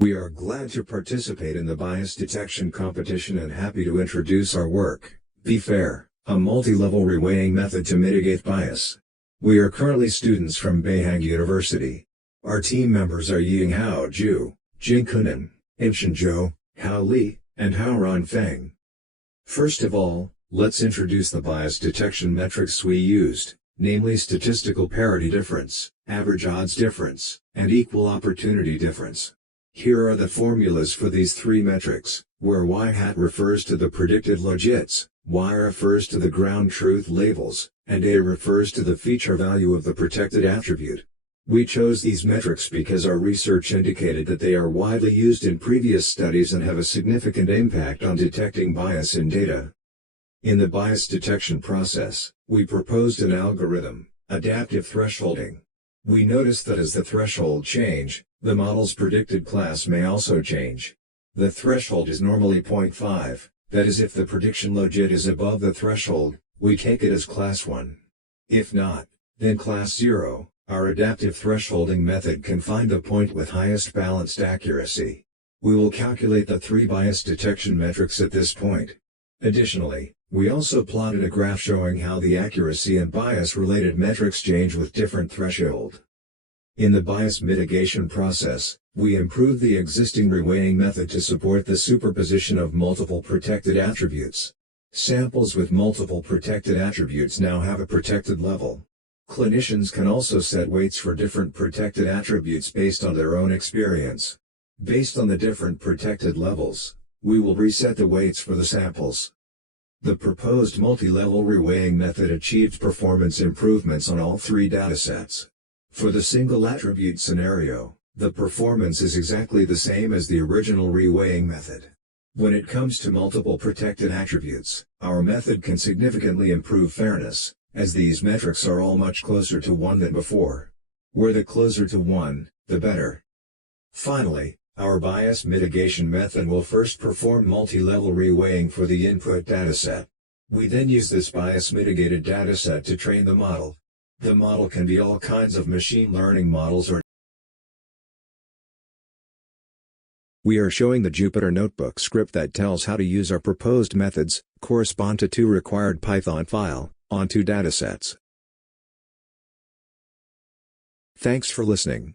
We are glad to participate in the bias detection competition and happy to introduce our work, BeFair, a multi-level reweighing method to mitigate bias. We are currently students from Beihang University. Our team members are Yinghao Zhu, Jing Kunan, Inshan Zhou, Hao Li, and Haoran Feng. First of all, let's introduce the bias detection metrics we used, namely statistical parity difference, average odds difference, and equal opportunity difference. Here are the formulas for these three metrics, where Y hat refers to the predicted logits, Y refers to the ground truth labels, and A refers to the feature value of the protected attribute. We chose these metrics because our research indicated that they are widely used in previous studies and have a significant impact on detecting bias in data. In the bias detection process, we proposed an algorithm, adaptive thresholding. We noticed that as the threshold change, the model's predicted class may also change. The threshold is normally 0.5, that is, if the prediction logit is above the threshold, we take it as class 1. If not, then class 0. Our adaptive thresholding method can find the point with highest balanced accuracy. We will calculate the three bias detection metrics at this point. Additionally, we also plotted a graph showing how the accuracy and bias-related metrics change with different threshold. In the bias mitigation process, we improved the existing reweighing method to support the superposition of multiple protected attributes. Samples with multiple protected attributes now have a protected level. Clinicians can also set weights for different protected attributes based on their own experience. Based on the different protected levels, we will reset the weights for the samples. The proposed multi-level reweighing method achieved performance improvements on all three datasets. For the single attribute scenario, the performance is exactly the same as the original reweighing method. When it comes to multiple protected attributes, our method can significantly improve fairness, as these metrics are all much closer to 1 than before. Where the closer to 1, the better. Finally, our bias mitigation method will first perform multi-level reweighing for the input dataset. We then use this bias-mitigated dataset to train the model. The model can be all kinds of machine learning models or. We are showing the Jupyter Notebook script that tells how to use our proposed methods, correspond to two required Python file, on two datasets. Thanks for listening.